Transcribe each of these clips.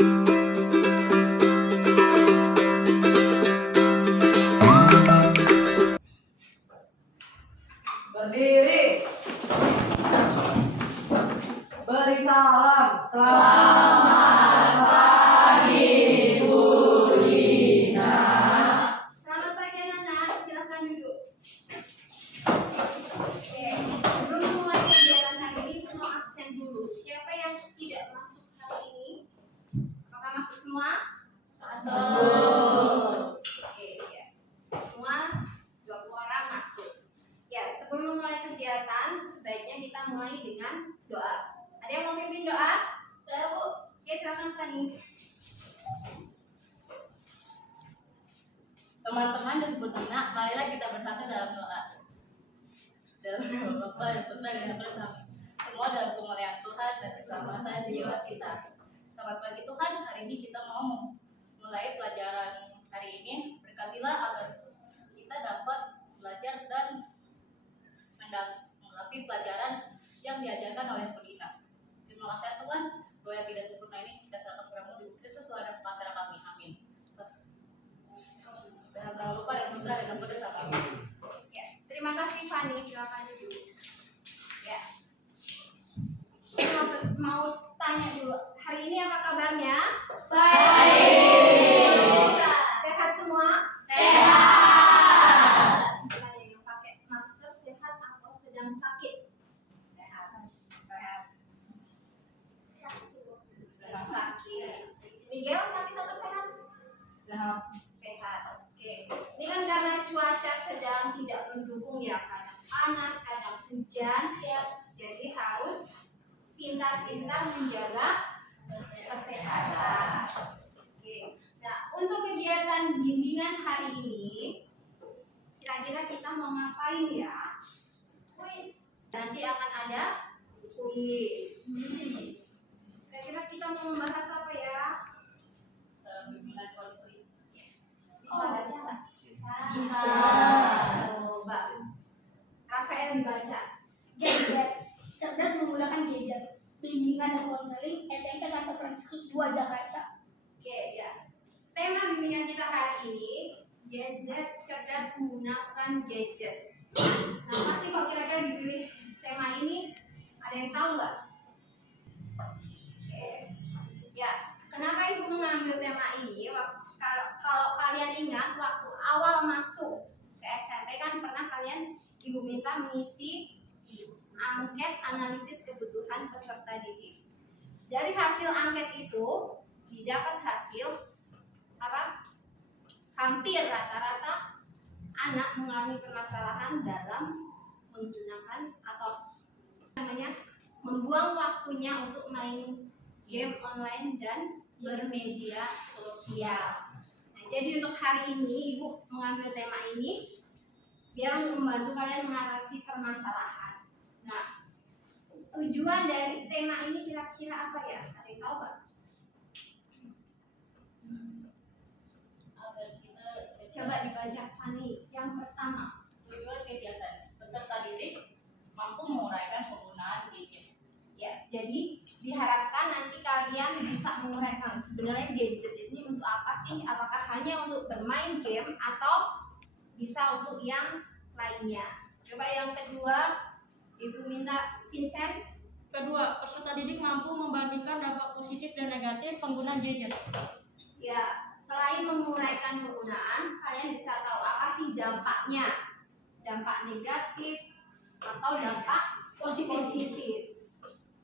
Berdiri. Beri salam. Selamat pagi, Bu Dina. Selamat pagi anak-anak, silakan duduk. Oke, sebelum memulai kegiatan hari ini, mau absen dulu. Siapa yang tidak masuk hari ini? Apakah masuk semua? Masuk. Oke, ya. Semua 20 orang masuk. Ya, sebelum memulai kegiatan, sebaiknya kita mulai dengan doa. Ada yang mau pimpin doa? Saya, Bu. Oke, silakan Fanny. Teman-teman dan Bu Dina, marilah kita bersatu dalam doa. Dalam nama Bapa dan Putra dan Roh Kudus. Amin. Semua dalam kemuliaan Tuhan dan keselamatan jiwa kita. Selamat pagi Tuhan, hari ini kita mau mulai pelajaran hari ini. Berkatilah agar kita dapat belajar dan menggenapi pelajaran yang diajarkan oleh Bu Dina. Terima kasih Tuhan, doa yang tidak sempurna ini kita serahkan kepadamu di Kristus Tuhan antara kami. Amin. Dalam nama Bapa dan Putra dan Roh Kudus. Amin. Ya, terima kasih Fanny, silakan duduk. Ya. Saya mau tanya dulu, hari ini apa kabarnya? Baik. Sehat semua? Sehat. Ada yang pakai masker sehat atau sedang sakit? Sehat. Sehat. Sakit. Miguel sakit atau sehat? Sehat. Sehat. Oke. Ini kan karena cuaca sedang tidak mendukung ya, kadang panas, kadang hujan. Jadi harus pintar-pintar menjaga kesehatan. Oke. Nah, untuk kegiatan bimbingan hari ini, kira-kira kita mau ngapain ya? Kuis. Nanti akan ada kuis. Kira-kira kita mau membahas apa ya? Bimbingan konseling. Bisa baca nggak? Bisa. Coba. Rafael dibaca. Gadget, cerdas menggunakan gadget. Bimbingan dan konseling SMP Santo Fransiskus 2 Jakarta. Oke, ya. Tema bimbingan kita hari ini, gadget cerdas menggunakan gadget. Nah, pasti kalau kira-kira dipilih tema ini, ada yang tahu nggak? Oke. Ya, kenapa Ibu mengambil tema ini? Kalau kalian ingat, waktu awal masuk ke SMP kan pernah kalian Ibu minta mengisi angket analisis kebutuhan peserta didik. Dari hasil angket itu didapat hasil apa? Hampir rata-rata anak mengalami permasalahan dalam menggunakan atau membuang waktunya untuk main game online dan bermedia sosial. Nah, jadi untuk hari ini Ibu mengambil tema ini biar untuk membantu kalian mengatasi permasalahan. Nah, tujuan dari tema ini kira-kira apa ya? Ada yang tahu nggak? Agar kita Coba dibaca Fanny. Yang pertama. tujuan kegiatan peserta didik mampu menguraikan penggunaan gadget. Ya, jadi diharapkan nanti kalian bisa menguraikan sebenarnya gadget ini untuk apa sih? Apakah hanya untuk bermain game atau bisa untuk yang lainnya? Coba yang kedua, Ibu minta Vincent. Kedua, peserta didik mampu membandingkan dampak positif dan negatif penggunaan gadget. Ya, selain menguraikan penggunaan, kalian bisa tahu apa sih dampaknya? Dampak negatif atau dampak positif.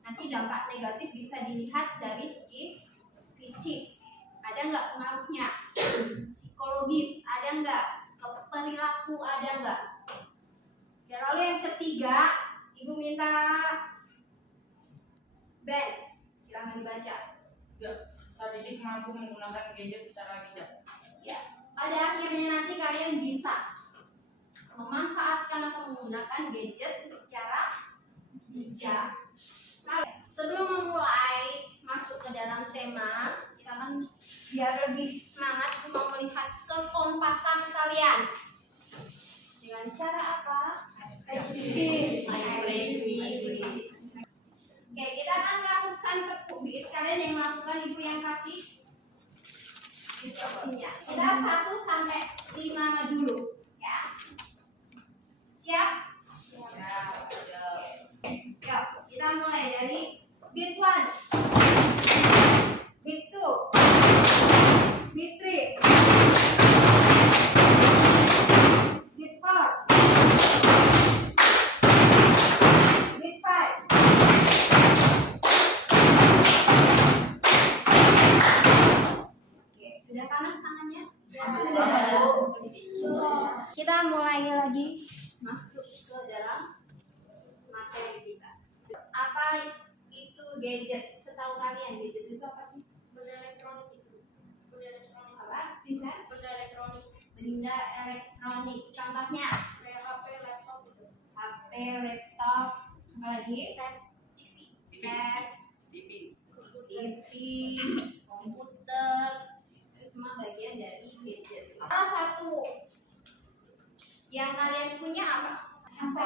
Nanti dampak negatif bisa dilihat dari segi fisik. Ada nggak pengaruhnya? Psikologis, ada nggak? Perilaku, ada nggak? Ya, lalu yang ketiga, Ibu minta Ben, silahkan dibaca. Ya, peserta didik mampu menggunakan gadget secara bijak. Ya, pada akhirnya nanti kalian bisa memanfaatkan atau menggunakan gadget secara bijak. Nah, sebelum memulai masuk ke dalam tema, kita kan biar lebih semangat itu mau melihat kekompakan kalian. Dengan cara apa? Icebreaking. Oke, kita akan melakukan Jadi sekalian yang melakukan ibu yang kasih instruksinya. Kita 1 sampai 5 dulu, ya. Siap? Yuk, kita mulai dari beat 1, beat 2, beat 3, beat 4, beat 5. Oke, sudah panas tangannya? Sudah. Kita mulai lagi masuk ke dalam materi kita. Apa itu gadget? Setahu kalian gadget itu apa sih? Benda elektronik itu. Benda elektronik. Apa? Bisa? Benda elektronik. Benda elektronik. Contohnya Kayak HP, laptop gitu. HP, laptop, apa lagi? Tab, TV, komputer, itu semua bagian dari gadget. Salah satu yang kalian punya apa? HP.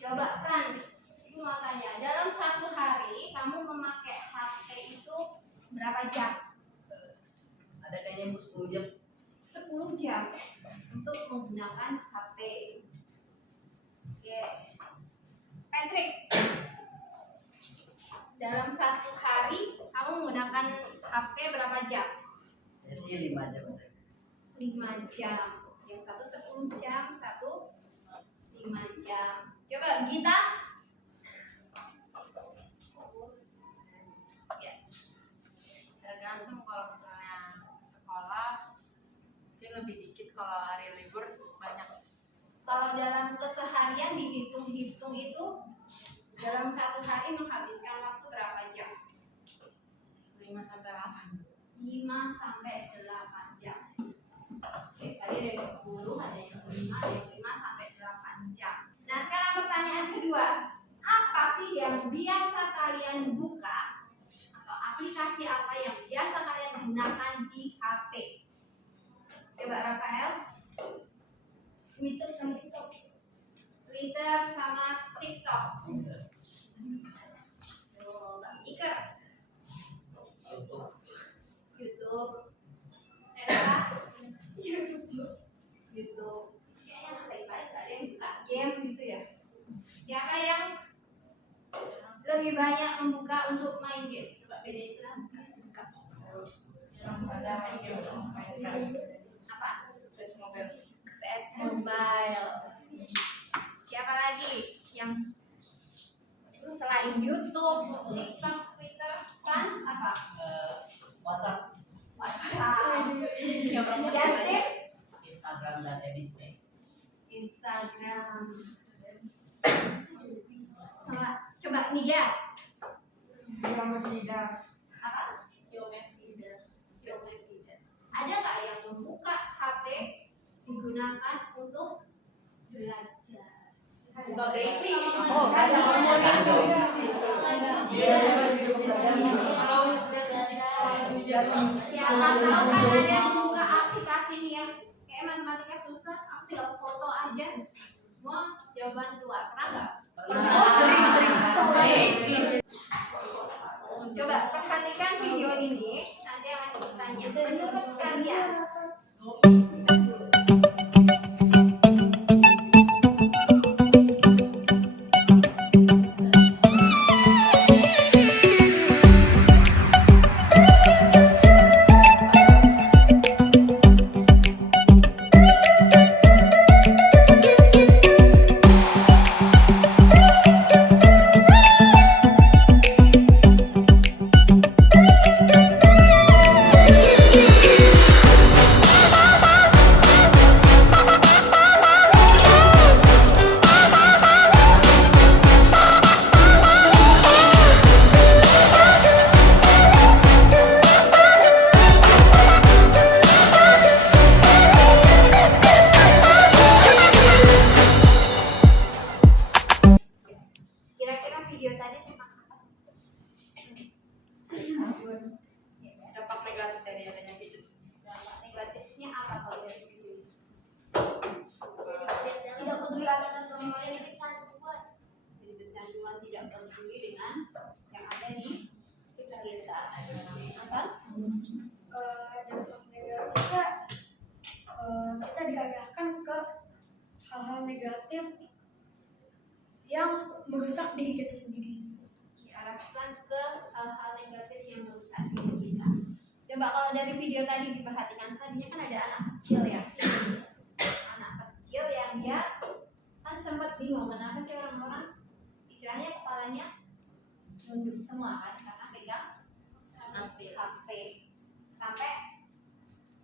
Coba Frans, ibu mau tanya, dalam satu hari kamu memakai HP itu berapa jam? Ada kayaknya 10 jam. 10 jam untuk menggunakan HP. Oke. Patrick, dalam satu hari kamu menggunakan HP berapa jam? Ya sih 5 jam saya. 5 jam. Yang satu 10 jam, satu 5 jam. Coba Gita. Ya. Tergantung kalau misalnya sekolah mungkin lebih dikit, kalau hari libur banyak. Kalau dalam keseharian dihitung-hitung itu dalam satu hari menghabiskan waktu berapa jam? 5 sampai 8. 5 sampai 8 jam. Oke, tadi dari 10 ada yang 5, ada yang 5 sampai 8 jam. Nah, sekarang pertanyaan kedua. Apa sih yang biasa kalian buka atau aplikasi apa yang biasa kalian gunakan di HP? Coba Rafael. Twitter sama TikTok. Twitter sama TikTok. Iker. YouTube. Rela. YouTube. Kayaknya baik-baik ada yang buka game gitu ya. Siapa yang lebih banyak membuka untuk main game? Coba bedain serang. Buka. Ada main game, main PS. Apa? PS Mobile. PS Mobile. Siapa lagi yang selain YouTube, TikTok, Twitter, Frans apa? WhatsApp, Justin? Instagram dan FB. Instagram. Coba Niga. Apa? Ada nggak yang membuka HP digunakan untuk belajar? Buka gaming. Oh, ada yang mau gitu. Siapa tahu kan ada yang membuka aplikasi nih yang kayak matematika susah, aku tinggal foto aja, semua jawaban keluar. Pernah nggak? Sering. Coba perhatikan video ini, nanti akan bertanya. Menurut kalian, merusak diri kita sendiri. Diarahkan ke hal-hal negatif yang merusak diri kita. Coba kalau dari video tadi diperhatikan, tadinya kan ada anak kecil ya, anak kecil yang dia kan sempat bingung kenapa sih orang-orang istilahnya kepalanya nunduk semua kan karena pegang HP. Sampai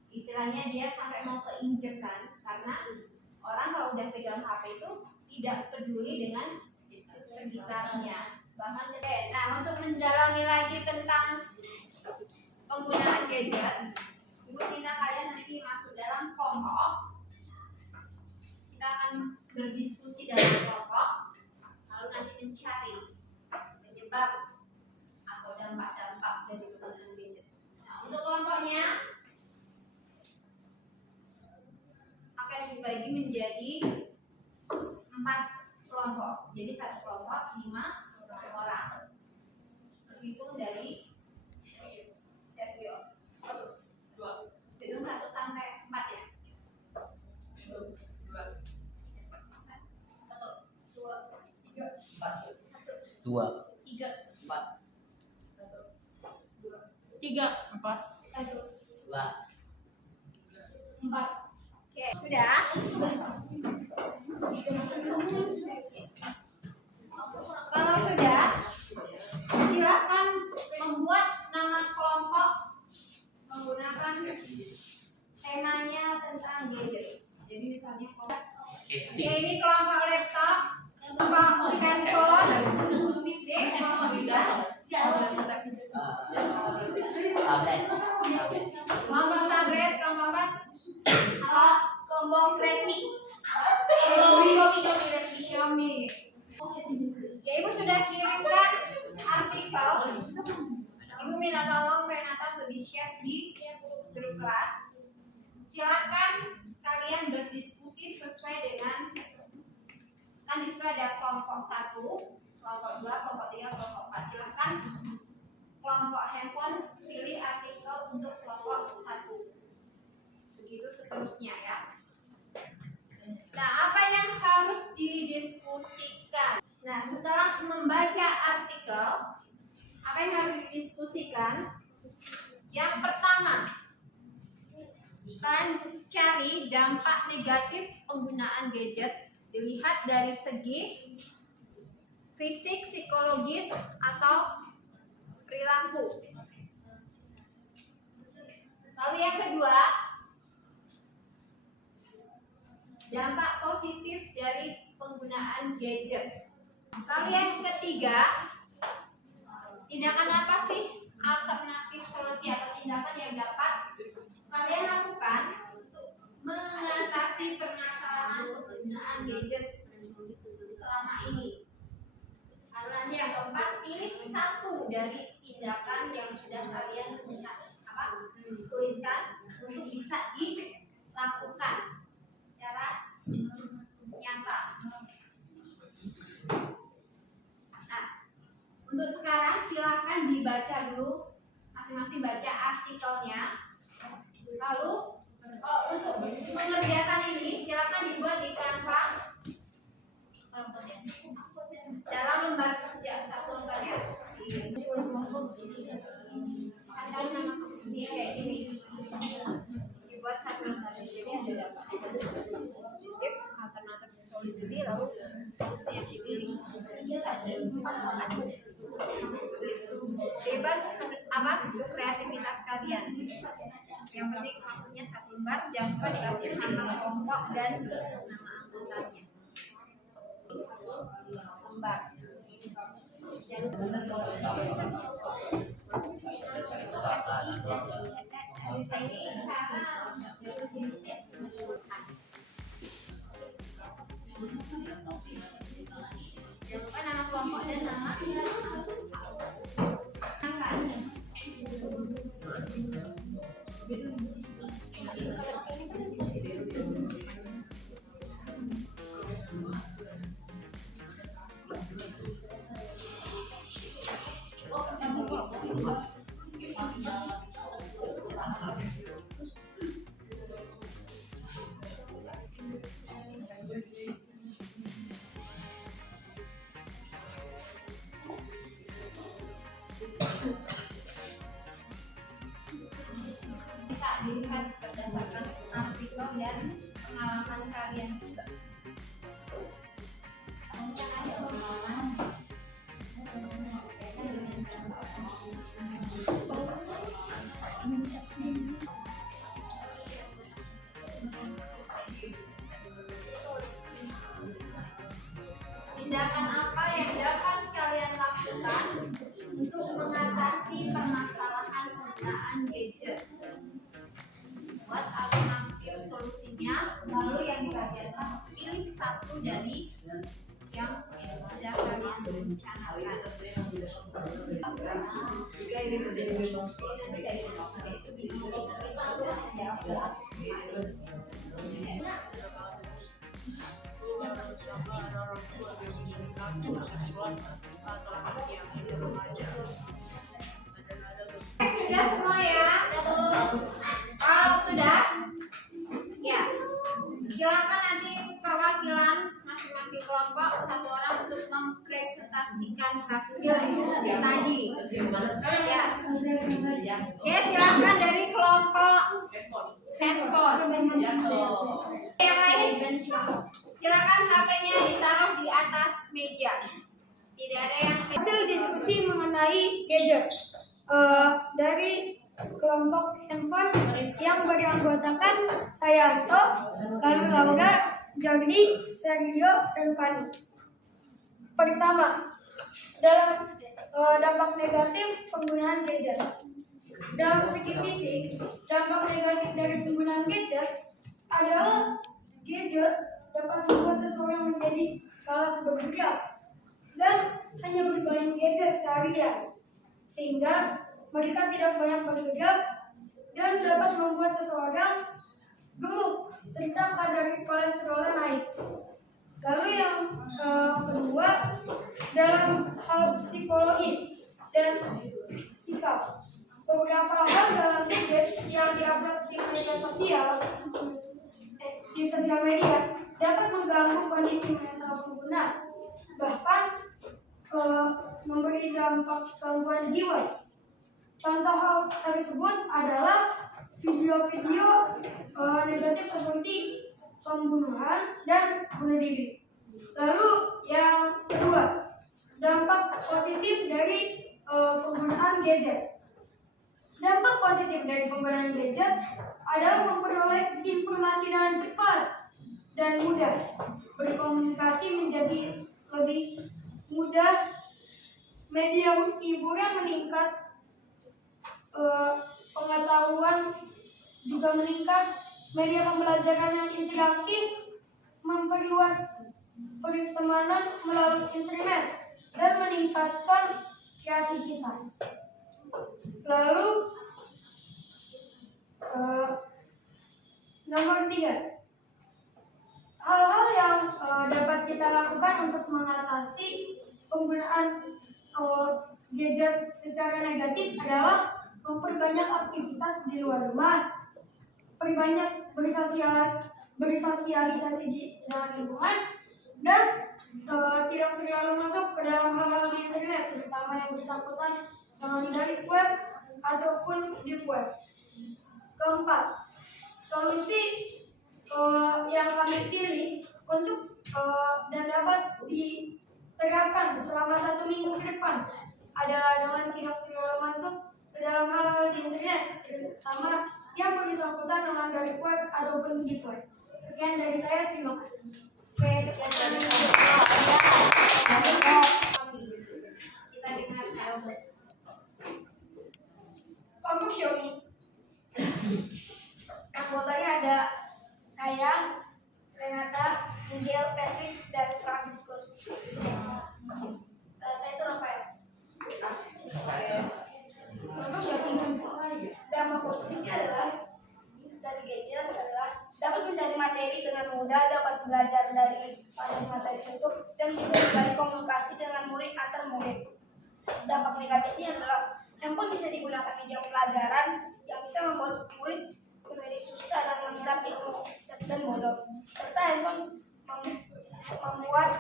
istilahnya dia sampai mau keinjek kan, karena orang kalau udah pegang HP itu tidak peduli dengan sekitarnya. Bahkan nah, untuk mendalami lagi tentang penggunaan gadget, Ibu minta kalian nanti masuk dalam kelompok. Kita akan berdiskusi dalam kelompok, lalu nanti mencari penyebab atau dampak-dampak dari penggunaan gadget. Nah, untuk kelompoknya akan dibagi menjadi 4 kelompok. Jadi satu kelompok 5 orang. Terhitung dari Sergio. 2. Hitung 1 sampai 4 ya. 2. 2, 3, 4, 3, 4. 2. 4. Oke, sudah. Kalau sudah, silakan membuat nama kelompok menggunakan temanya tentang gadget. Jadi misalnya kelompok ini kelompok laptop, kelompok handphone, ini kelompok kelompok tablet, kelompok apa? Kelompok Redmi. Xiaomi. Ya, Ibu sudah kirimkan artikel. Ibu minta tolong Renata untuk di-share di grup kelas. Silakan kalian berdiskusi sesuai dengan, kan di situ ada kelompok 1, kelompok 2, kelompok 3, kelompok 4. Silakan kelompok handphone pilih artikel untuk kelompok 1. Begitu seterusnya ya. Nah, apa yang harus didiskusikan? Nah, setelah membaca artikel, apa yang harus didiskusikan? Yang pertama, kalian cari dampak negatif penggunaan gadget dilihat dari segi fisik, psikologis, atau perilaku. Lalu yang kedua, dampak positif dari penggunaan gadget. Lalu yang ketiga, tindakan apa sih alternatif solusi atau tindakan yang dapat kalian lakukan untuk mengatasi permasalahan penggunaan gadget selama ini. Lalu nanti yang keempat, pilih satu dari tindakan yang sudah kalian tuliskan untuk bisa dilakukan secara nyata. Nah, untuk sekarang silakan dibaca dulu, masing-masing baca artikelnya. Lalu untuk mengerjakan ini silakan dibuat di Canva dalam lembar kerja 1 lembar ya. Ini kayak gini. Dibuat 1 lembar. Jadi ada dampak positif, alternatif solusi, lalu solusi yang dipilih. Bebas kreativitas kalian. Yang penting maksudnya 1 lembar, jangan lupa dikasih nama kelompok dan nama anggotanya. Lembar. Jangan lupa nama kelompok dan nama Bisa dilihat berdasarkan artikel dan pengalaman kalian juga. Mungkin ada pengalaman tindakan apa yang dapat kalian lakukan untuk mengatasi permasalahan penggunaan gadget? Buat alternatif solusinya, lalu yang kalian pilih satu dari yang sudah kalian rencanakan. Sudah semua ya? Kalau sudah, ya silakan nanti perwakilan masing-masing kelompok satu orang untuk mempresentasikan hasil diskusi tadi. Ya. Oke, silakan dari kelompok handphone. Yang lain, silakan HP-nya ditaruh di atas meja. Tidak ada yang Hasil diskusi mengenai gadget dari kelompok handphone yang beranggotakan Sayanto, lalu Laura, Jordi, Sergio, dan Fani. Pertama, dalam dampak negatif penggunaan gadget. Dalam segi fisik, dampak negatif dari penggunaan gadget adalah gadget dapat membuat seseorang menjadi malas bergerak dan hanya bermain gadget seharian, sehingga mereka tidak banyak bergerak dan dapat membuat seseorang gemuk serta kadar kolesterolnya naik. Lalu yang kedua, dalam hal psikologis dan sikap, beberapa hal dalam gadget yang diupload di media sosial di sosial media dapat mengganggu kondisi mental pengguna, bahkan memberi dampak gangguan jiwa. Contoh hal tersebut adalah video-video negatif seperti pembunuhan dan bunuh diri. Lalu yang kedua, dampak positif dari penggunaan gadget. Dampak positif dari penggunaan gadget adalah memperoleh informasi dengan cepat dan mudah, berkomunikasi menjadi lebih mudah, media hiburan meningkat, pengetahuan juga meningkat, media pembelajaran yang interaktif, memperluas pertemanan melalui internet, dan meningkatkan kreativitas. Lalu nomor 3, hal-hal yang dapat kita lakukan untuk mengatasi penggunaan gadget secara negatif adalah memperbanyak aktivitas di luar rumah, perbanyak bersosialisasi dengan lingkungan, dan tidak terlalu masuk ke dalam hal-hal di internet, terutama yang bersangkutan dengan dari web ataupun di web. Keempat, solusi yang kami pilih untuk dan dapat diterapkan selama 1 minggu ke depan adalah dengan tidak terlalu masuk ke dalam hal-hal di internet, terutama yang bersangkutan dengan dari web ataupun di web. Sekian dari saya, terima kasih. kita dengarkan. Kelompok Xiaomi. Anggotanya ada saya, Renata, Miguel, Patrick, dan Franciscus. Saya itu Rafael. Kelompok Xiaomi. Dampak positifnya adalah dari gadget adalah dapat mencari materi dengan mudah, dapat belajar dari materi YouTube, dan bisa berbagi komunikasi dengan murid antar murid. Dampak negatifnya adalah handphone bisa digunakan di jam pelajaran yang bisa membuat murid menjadi susah dan menyerap ilmu dan bodoh. Serta handphone membuat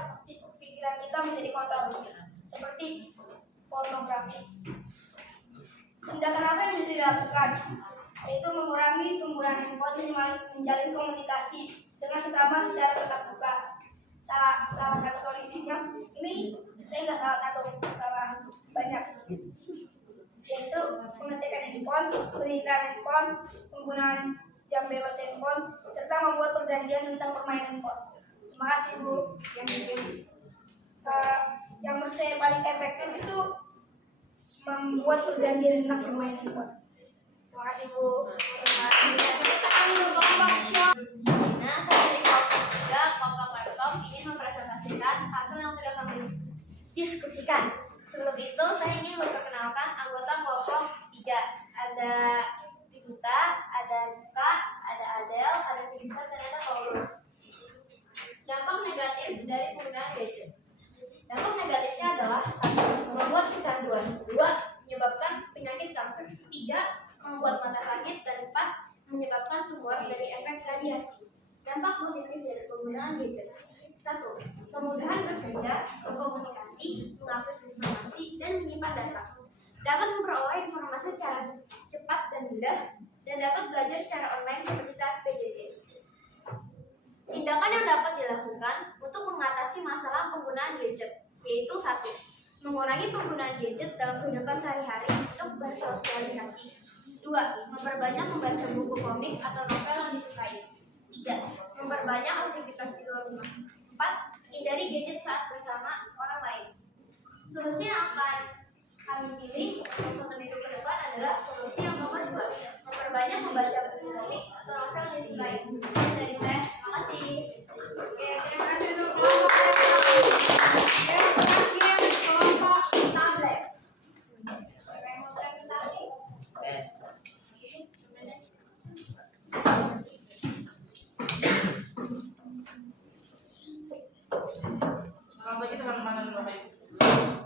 pikiran kita menjadi kotor, seperti pornografi. Tindakan apa yang bisa dilakukan? Yaitu mengurangi penggunaan handphone dan menjalin komunikasi dengan sesama secara tatap muka. Salah satu solusinya ini saya nggak salah satu, salah banyak, yaitu pengecekan handphone, penyitaan handphone, penggunaan jam bebas handphone, serta membuat perjanjian tentang permainan handphone. Terima kasih Bu. Yang menurut saya paling efektif itu membuat perjanjian tentang permainan handphone. Terima kasih Bu. Nah, saya dari kelompok 3, kelompok laptop ingin mempresentasikan hasil yang sudah kami diskusikan. Sebelum itu, saya ingin memperkenalkan anggota kelompok 3. Ada Tivita, ada Luka, ada Adel, ada Vincent, dan ada Paulus. Dampak negatif dari penggunaan gadget. Dampak negatifnya adalah 1. Membuat kecanduan. 2. Menyebabkan penyakit kanker. 3. Membuat mata sakit. Dan 4. Menyebabkan tumor dari efek radiasi. Dampak positif dari penggunaan gadget. 1. Kemudahan bekerja, berkomunikasi, mengakses informasi, dan menyimpan data. Dapat memperoleh informasi secara cepat dan mudah, dan dapat belajar secara online seperti saat PJJ. Tindakan yang dapat dilakukan untuk mengatasi masalah penggunaan gadget, yaitu 1. Mengurangi penggunaan gadget dalam kehidupan sehari-hari untuk bersosialisasi. 2. Memperbanyak membaca buku komik atau novel yang disukai. 3. Memperbanyak aktivitas di luar rumah. 4. Hindari gadget saat bersama orang lain. Solusi yang akan kami pilih untuk 1 minggu ke depan adalah solusi yang nomor 2. Memperbanyak membaca buku komik atau novel yang disukai. Sekian dari saya. Terima kasih. Oke, terima kasih untuk kelompok kelompok tablet. Siapa yang mau presentasi? Selamat pagi teman-teman dan bapak ibu.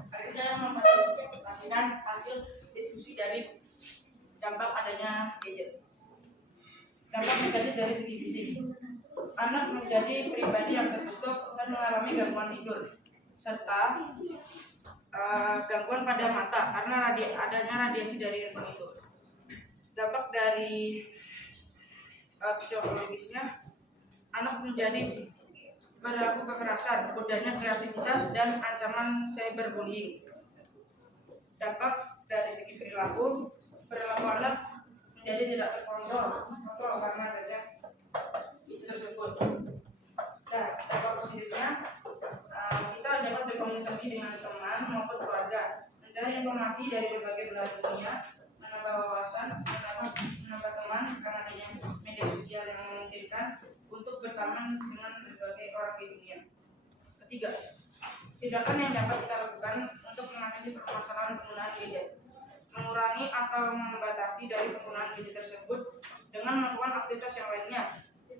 Hari ini saya mempresentasikan hasil diskusi dari dampak adanya gadget. Dampak negatif dari segi fisik. Anak menjadi pribadi yang tertutup dan mengalami gangguan tidur serta gangguan pada mata karena adanya radiasi dari handphone itu. Dampak dari psikologisnya, anak menjadi berlaku kekerasan, godanya kreativitas, dan ancaman cyberbullying. Dampak dari segi perilaku anak menjadi tidak terkontrol karena adanya itu tersebut. Nah, dampak positifnya, kita dapat berkomunikasi dengan teman maupun keluarga, mencari informasi dari berbagai belahan dunia, menambah wawasan, menambah teman karena adanya media sosial yang memungkinkan untuk berteman dengan berbagai orang di dunia. Ketiga, tindakan yang dapat kita lakukan untuk mengatasi permasalahan penggunaan gadget. Mengurangi atau membatasi dari penggunaan gadget tersebut dengan melakukan aktivitas yang lainnya.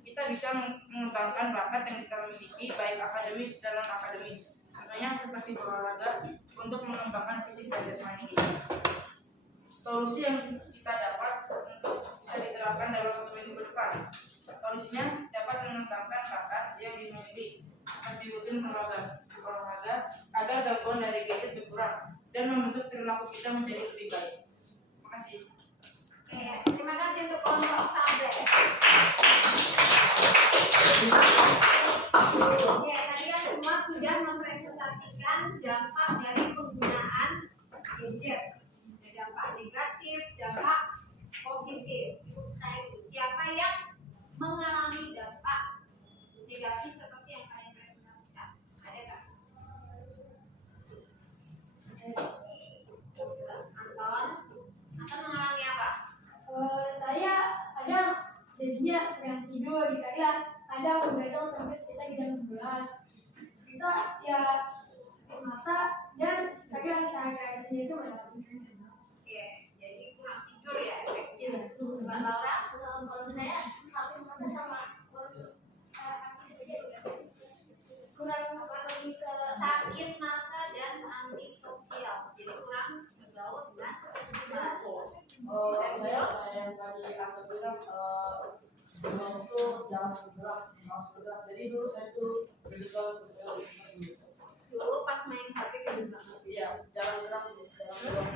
Kita bisa mengembangkan bakat yang kita miliki baik akademis dan non akademis. Contohnya seperti berolahraga untuk mengembangkan fisik dan jasmani kita. Solusi yang kita dapat untuk bisa diterapkan dalam 1 minggu ke depan. Solusinya dapat mengembangkan bakat yang dimiliki seperti rutin berolahraga agar gangguan dari gadget berkurang dan membentuk perilaku kita menjadi lebih baik. Terima kasih. Oke, terima kasih untuk kelompok tablet. Oke, tadi kan semua sudah mempresentasikan dampak dari penggunaan gadget. Ada dampak negatif, dampak positif. Siapa yang mengalami dampak negatif seperti yang kalian presentasikan? Ada nggak? Anton mengalami apa? Saya ada jadinya yang tidur di kalian, ada begadang sampai sekitar jam 11. Kita ya sakit mata dan kadang saya itu mengalami. Oke, jadi kurang tidur ya efeknya. Mbak Laura, kalau saya sakit mata sama kurang lebih ke sakit mata dan antisosial, jadi kurang bergaul dengan Saya yang tadi aku bilang memang itu jangan bergerak, jadi dulu saya tuh digital dulu pas main HP ke belakang. iya jangan gerak, Sekarang udah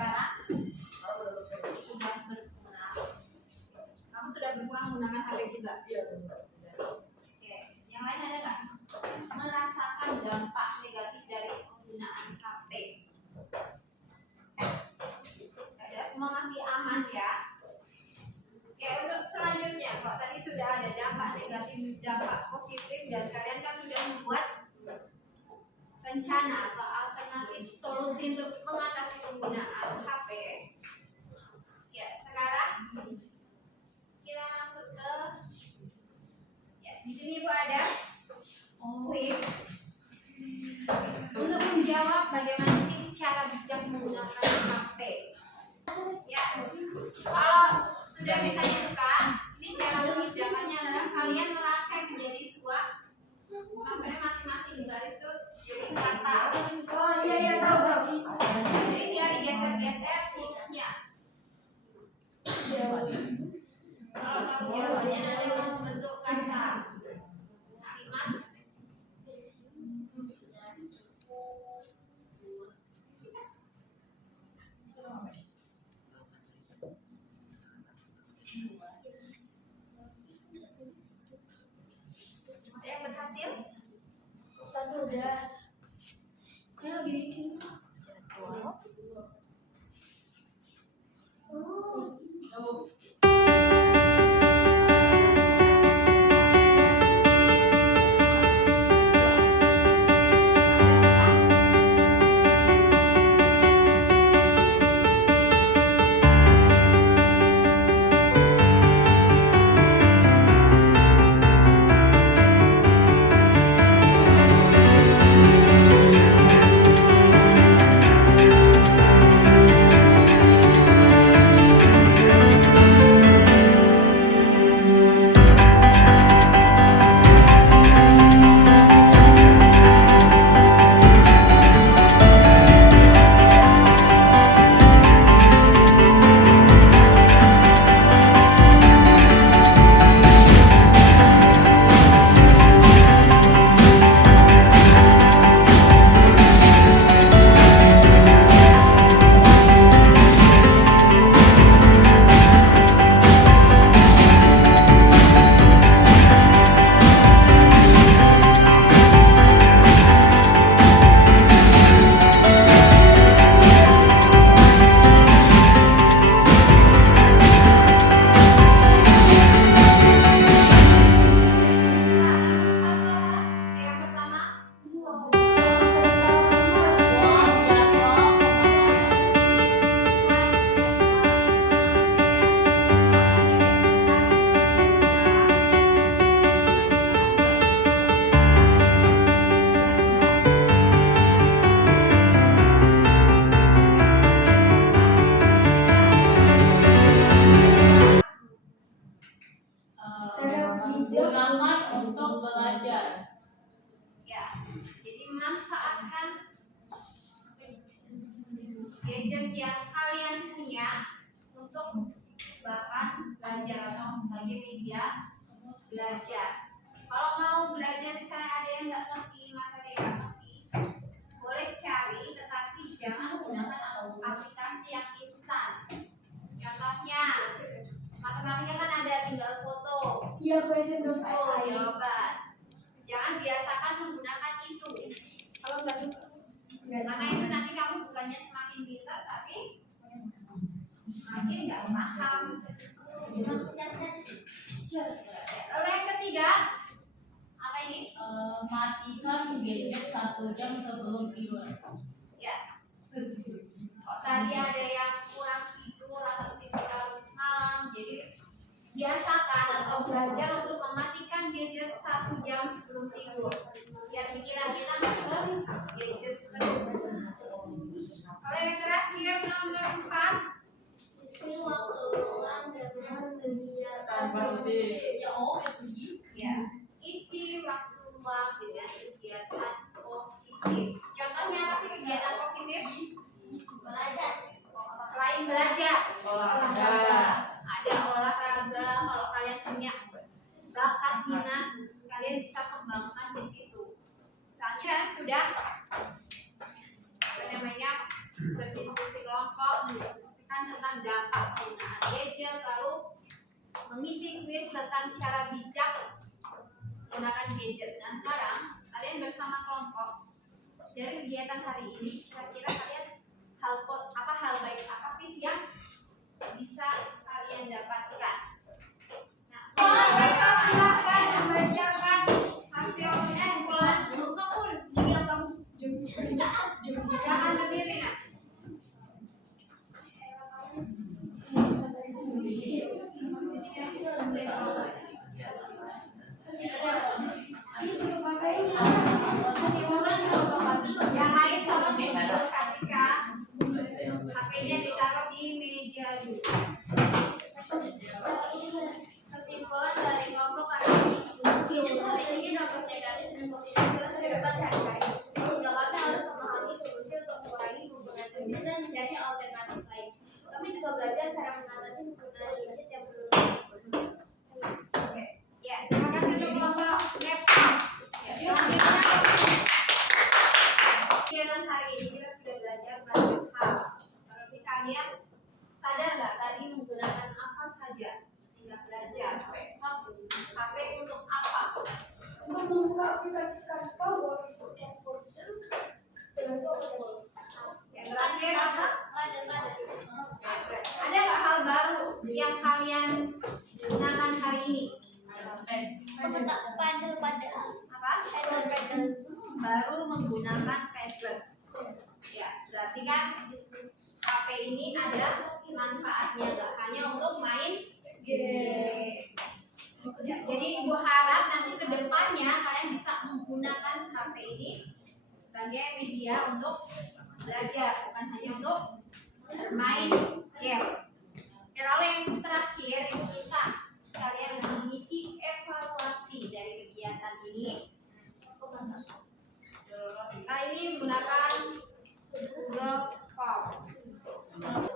negatif, dampak positif, dan kalian kan sudah membuat rencana atau alternatif solusi untuk mengatasi penggunaan HP. Ya, sekarang kita masuk ke di sini Bu ada quiz untuk menjawab bagaimana sih cara bijak menggunakan HP. Ya, kalau sudah bisa dibuka, ini cara mengerjakannya adalah kalian merangkai menjadi sebuah HP masing-masing garis itu jadi kata. Oh iya tahu. Jadi dia digeser-geser hurufnya. Kalau kamu jawabannya nanti akan membentuk kata. Kalimat. Ada yang berhasil? Satu udah. Saya lagi bikin. Yang pertama, Gunakan untuk belajar. ya. Jadi manfaatkan gadget yang kalian punya untuk bahan belajar atau sebagai media belajar. Kalau mau belajar misalnya ada yang nggak ngerti materi yang nggak ngerti, boleh cari, tetapi jangan menggunakan aplikasi yang instan. Contohnya, matematika kan ada tinggal foto, Iya question.ai. jawaban. Jangan biasakan menggunakan itu. Kalau nggak suka. Karena itu nanti kamu bukannya semakin pintar, tapi semakin nggak paham. Lalu yang ketiga, apa ini? Matikan gadget 1 jam sebelum tidur. Ya. Tadi ada yang kurang tidur atau tidur malam, jadi biasakan atau belajar untuk mematikan gadget 1 jam sebelum tidur, biar pikiran kita nggak ke gadget terus. Kalau yang terakhir nomor 4, Isi waktu luang dengan kegiatan positif. Ya oh itu ya, isi waktu luang dengan kegiatan positif. Contohnya apa sih kegiatan positif? Belajar. Selain belajar, Olahraga. ada olahraga. Kalau kalian punya bakat minat, kalian bisa kembangkan di situ. Misalnya kalian sudah berdiskusi kelompok, mendiskusikan tentang dampak penggunaan gadget, lalu mengisi kuis tentang cara bijak menggunakan gadget. Nah sekarang kalian bersama kelompok dari kegiatan hari ini, kira-kira kalian hal baik apa sih yang bisa kalian dapatkan? Nah, mereka silakan ditaruh di meja dulu. Kesimpulan dari kelompok kami itu memiliki dampak negatif dan positif dalam kehidupan sehari-hari. Sehingga kami harus memahami solusi untuk mengurangi penggunaan gadget dan mencari alternatif lain. Kami juga belajar cara mengatasi penggunaan gadget yang berlebihan. Oke. Ya, terima kasih untuk kelompok laptop. Ya, selanjutnya kegiatan hari ini kita sudah belajar banyak hal. Menurut kalian sadar nggak tadi menggunakan apa saja hingga belajar? HP untuk apa? Untuk membuka aplikasi Canva, Word, dan Yang terakhir apa? Ada nggak hal baru yang kalian gunakan hari ini? Apa? Baru menggunakan Padlet. Ya, berarti kan HP ini ada manfaatnya, nggak hanya untuk main game. Ya, jadi ibu harap nanti ke depannya kalian bisa menggunakan HP ini sebagai media untuk belajar, bukan hanya untuk bermain game. Oke, lalu yang terakhir ibu minta kalian untuk mengisi evaluasi dari kegiatan ini. Kali ini menggunakan Google Form.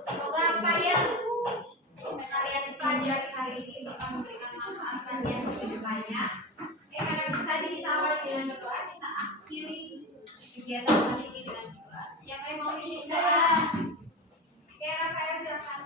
Semoga apa yang kalian pelajari hari ini bisa memberikan manfaat kalian ke depannya. Karena tadi kita awali dengan berdoa, kita akhiri kegiatan hari ini dengan doa. Siapa yang mau isi doa? Oke, Rafael silakan.